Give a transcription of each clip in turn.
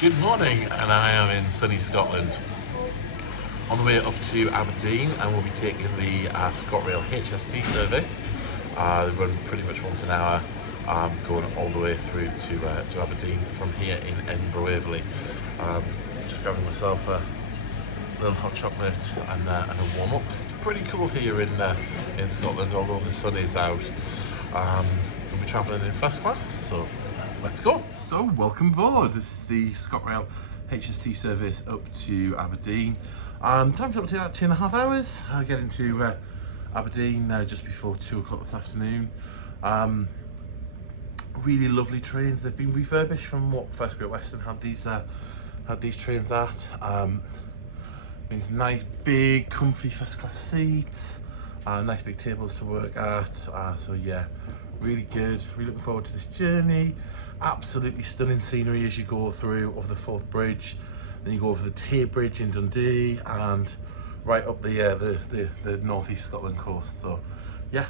Good morning, and I am in sunny Scotland. On the way up to Aberdeen, and we'll be taking the ScotRail HST service. They run pretty much once an hour, going all the way through to Aberdeen from here in Edinburgh, Waverley. Just grabbing myself a little hot chocolate and a warm up. It's pretty cool here in Scotland, although the sun is out. We'll be travelling in first class, so let's go. So welcome aboard. This is the ScotRail HST service up to Aberdeen. Time up to about 2.5 hours. I'll get into Aberdeen just before 2 o'clock this afternoon. Really lovely trains. They've been refurbished from what First Great Western had these trains at. These nice big comfy first class seats, nice big tables to work at. So yeah, really good. Really looking forward to this journey. Absolutely stunning scenery as you go through of the Forth Bridge. Then you go over the Tay Bridge in Dundee and right up the northeast Scotland coast. So yeah,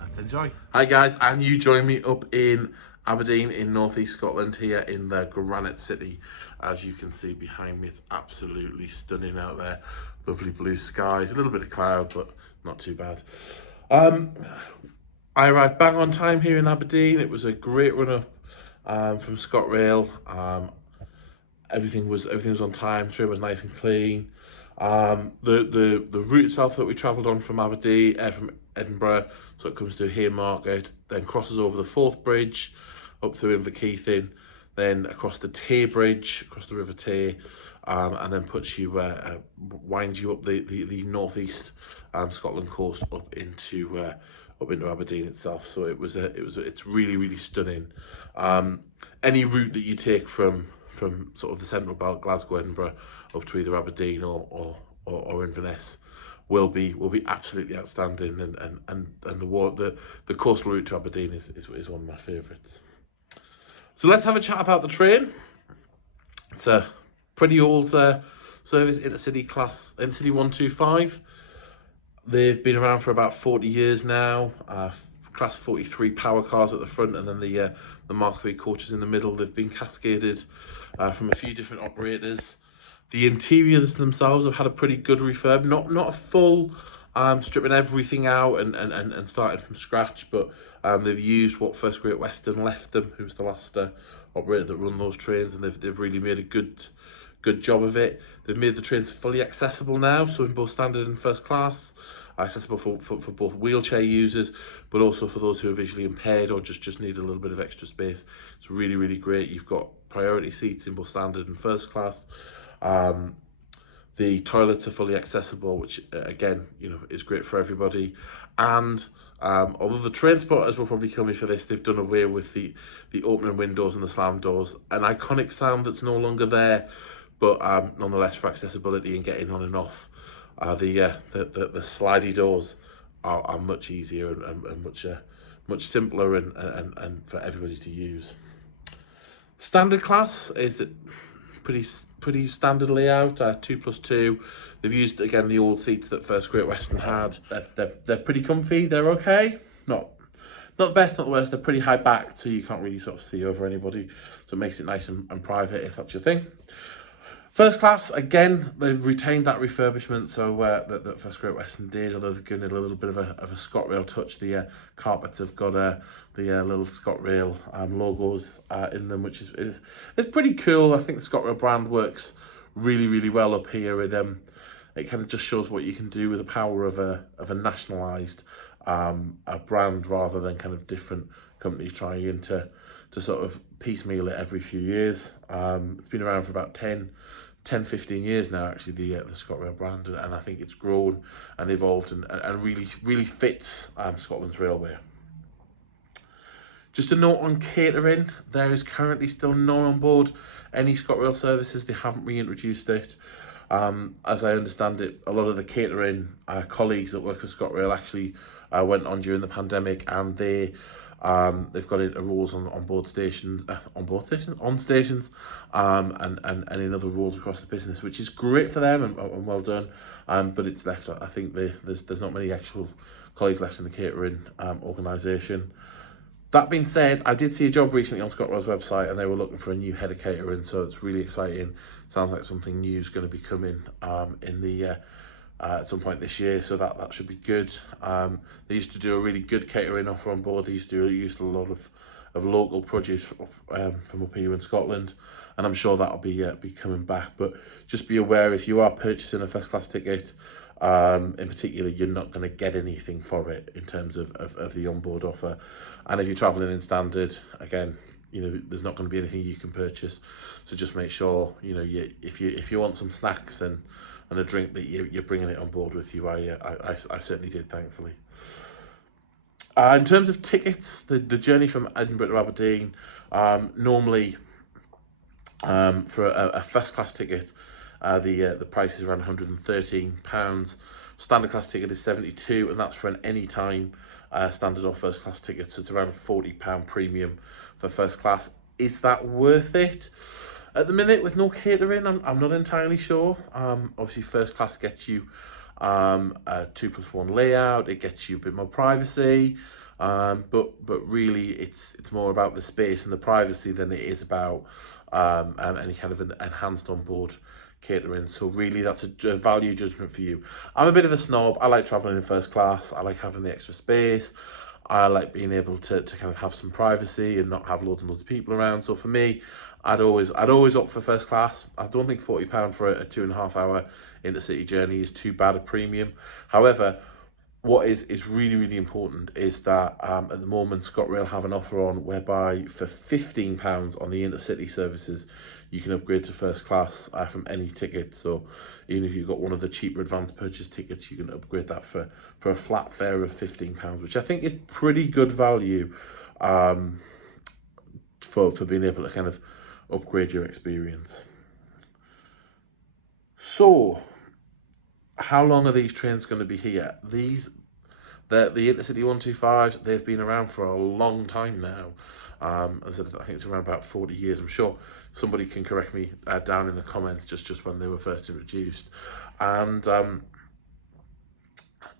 let's enjoy. Hi guys, and you join me up in Aberdeen in northeast Scotland, here in the Granite City. As you can see behind me, it's absolutely stunning out there. Lovely blue skies, a little bit of cloud, but not too bad. I arrived bang on time here in Aberdeen. It was a great run up from ScotRail. Everything was on time. Train was nice and clean. The route itself that we travelled on from Aberdeen, from Edinburgh, so it comes to Haymarket, then crosses over the Forth Bridge, up through Inverkeithing, then across the Tay Bridge, across the River Tay, and then puts you, winds you up the northeast Scotland coast up into Aberdeen itself. So it's really stunning. Any route that you take from sort of the central belt, Glasgow, Edinburgh, up to either Aberdeen or Inverness will be absolutely outstanding, and the coastal route to Aberdeen is one of my favourites. So let's have a chat about the train. It's a pretty old service, Intercity 125. They've been around for about 40 years now. Class 43 power cars at the front, and then the Mark III coaches in the middle. They've been cascaded from a few different operators. The interiors themselves have had a pretty good refurb, not a full stripping everything out and starting from scratch, but they've used what First Great Western left them, who was the last operator that run those trains, and they've really made a good job of it. They've made the trains fully accessible now, so in both standard and first class, accessible for both wheelchair users, but also for those who are visually impaired or just need a little bit of extra space. It's really great. You've got priority seats in both standard and first class. The toilets are fully accessible, which again, is great for everybody. And although the train spotters will probably kill me for this, they've done away with the opening windows and the slam doors, an iconic sound that's no longer there, but nonetheless, for accessibility and getting on and off, the slidey doors are much easier and much simpler and for everybody to use. Standard class is pretty standard layout, 2+2. They've used again the old seats that First Great Western had. They're pretty comfy. They're okay. Not the best, not the worst. They're pretty high back, so you can't really sort of see over anybody. So it makes it nice and private if that's your thing. First class, again, they've retained that refurbishment, so that First Great Western did, although they've given it a little bit of a ScotRail touch. The carpets have got the little ScotRail logos in them, which is pretty cool. I think the ScotRail brand works really well up here. It kind of just shows what you can do with the power of a nationalised a brand, rather than kind of different companies trying to sort of piecemeal it every few years. It's been around for about 10-15 years now, actually, the ScotRail brand, and I think it's grown and evolved and really fits Scotland's railway. Just a note on catering, there is currently still none on board any ScotRail services. They haven't reintroduced it. As I understand it, a lot of the catering colleagues that work for ScotRail actually went on during the pandemic, and they've got into roles on stations, and in other roles across the business, which is great for them and well done. But it's left, I think there's not many actual colleagues left in the catering organisation. That being said, I did see a job recently on ScotRail's website, and they were looking for a new head of catering, so it's really exciting. Sounds like something new is going to be coming in the at some point this year, so that should be good. They used to do a really good catering offer on board. They used to use a lot of local produce from up here in Scotland, and I'm sure that'll be coming back. But just be aware, if you are purchasing a first class ticket, in particular, you're not going to get anything for it in terms of the onboard offer. And if you're travelling in standard, again, you know, there's not going to be anything you can purchase. So just make sure, you know, if you want some snacks and a drink, that you're bringing it on board with you. I certainly did, thankfully. In terms of tickets, the journey from Edinburgh to Aberdeen, normally for a first class ticket, the price is around £113. Standard class ticket is £72, and that's for an anytime standard or first class ticket. So it's around a £40 premium for first class. Is that worth it? At the minute, with no catering, I'm not entirely sure. Obviously, first class gets you a 2+1 layout. It gets you a bit more privacy, but really, it's more about the space and the privacy than it is about any kind of an enhanced onboard catering. So really, that's a value judgment for you. I'm a bit of a snob. I like traveling in first class. I like having the extra space. I like being able to kind of have some privacy and not have loads and loads of people around. So for me, I'd always opt for first class. I don't think £40 for a 2.5 hour intercity journey is too bad a premium. However, what is really important is that at the moment ScotRail have an offer on whereby for £15 on the intercity services you can upgrade to first class from any ticket. So even if you've got one of the cheaper advanced purchase tickets, you can upgrade that for a flat fare of £15, which I think is pretty good value for being able to kind of upgrade your experience. So how long are these trains going to be here? The Intercity 125s, they've been around for a long time now. I think it's around about 40 years. I'm sure somebody can correct me down in the comments just when they were first introduced. And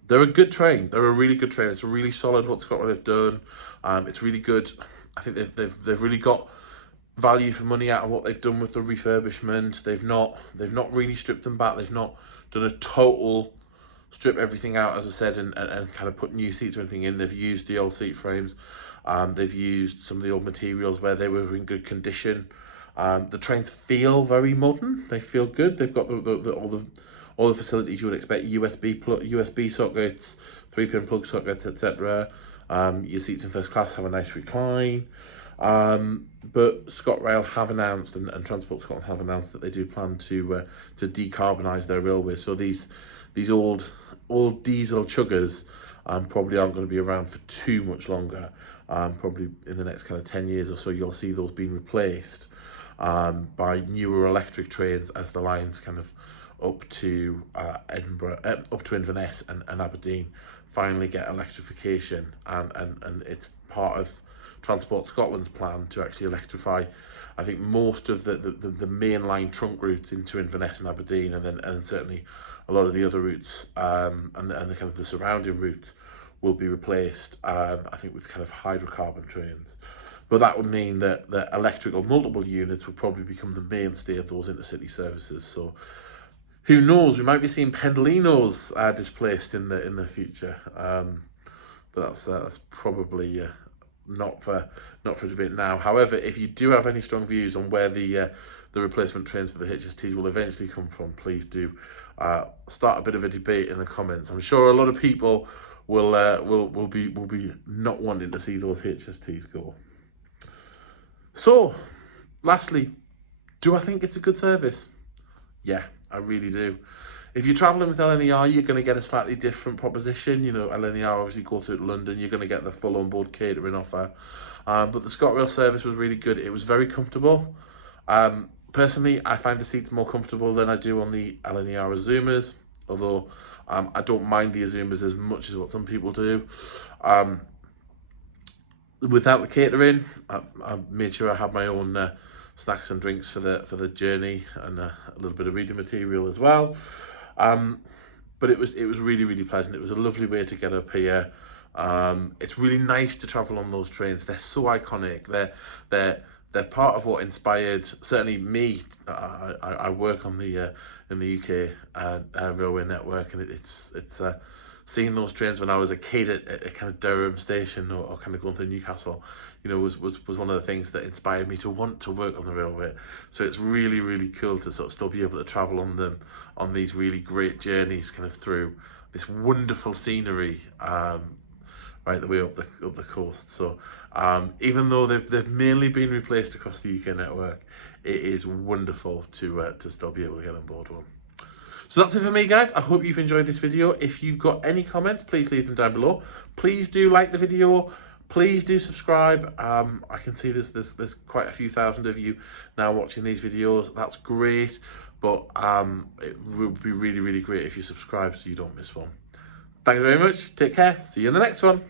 they're a good train. They're a really good train. It's really solid what ScotRail have done. It's really good. I think they've really got value for money out of what they've done with the refurbishment. They've not really stripped them back. They've not done a total strip everything out, as I said, and kind of put new seats or anything in. They've used the old seat frames. They've used some of the old materials where they were in good condition. The trains feel very modern. They feel good. They've got all the facilities you would expect: USB sockets, 3-pin plug sockets, etc. Your seats in first class have a nice recline. But ScotRail have announced, and Transport Scotland have announced, that they do plan to decarbonise their railways. So these old diesel chuggers probably aren't going to be around for too much longer. Probably in the next kind of 10 years or so, you'll see those being replaced by newer electric trains as the lines kind of up to Edinburgh, up to Inverness and Aberdeen finally get electrification, and it's part of Transport Scotland's plan to actually electrify, I think, most of the mainline trunk routes into Inverness and Aberdeen, and certainly a lot of the other routes and the kind of the surrounding routes will be replaced, I think, with kind of hydrocarbon trains. But that would mean that electrical multiple units will probably become the mainstay of those intercity services. So who knows? We might be seeing pendolinos displaced in the future. But that's probably not for debate now. However, if you do have any strong views on where the replacement trains for the HSTs will eventually come from, please do start a bit of a debate in the comments. I'm sure a lot of people will be not wanting to see those HSTs go. So, lastly, do I think it's a good service? Yeah, I really do. If you're travelling with LNER, you're going to get a slightly different proposition. You know, LNER obviously go through to London. You're going to get the full onboard catering offer. But the ScotRail service was really good. It was very comfortable. Personally, I find the seats more comfortable than I do on the LNER Azumas, although I don't mind the Azumas as much as what some people do. Without the catering, I made sure I had my own snacks and drinks for the journey, and a little bit of reading material as well. But it was really pleasant. It was a lovely way to get up here. It's really nice to travel on those trains. They're so iconic. They're part of what inspired certainly me. I work on the in the UK railway network, and it's seeing those trains when I was a kid at kind of Durham station, or kind of going through Newcastle, you know, was one of the things that inspired me to want to work on the railway. So it's really, really cool to sort of still be able to travel on them, on these really great journeys, kind of through this wonderful scenery, right the way up the coast. So even though they've mainly been replaced across the UK network, it is wonderful to still be able to get on board one. So that's it for me, guys. I hope you've enjoyed this video. If you've got any comments, please leave them down below. Please do like the video. Please do subscribe. I can see there's quite a few thousand of you now watching these videos. That's great, but it would be really, really great if you subscribe so you don't miss one. Thanks very much. Take care. See you in the next one.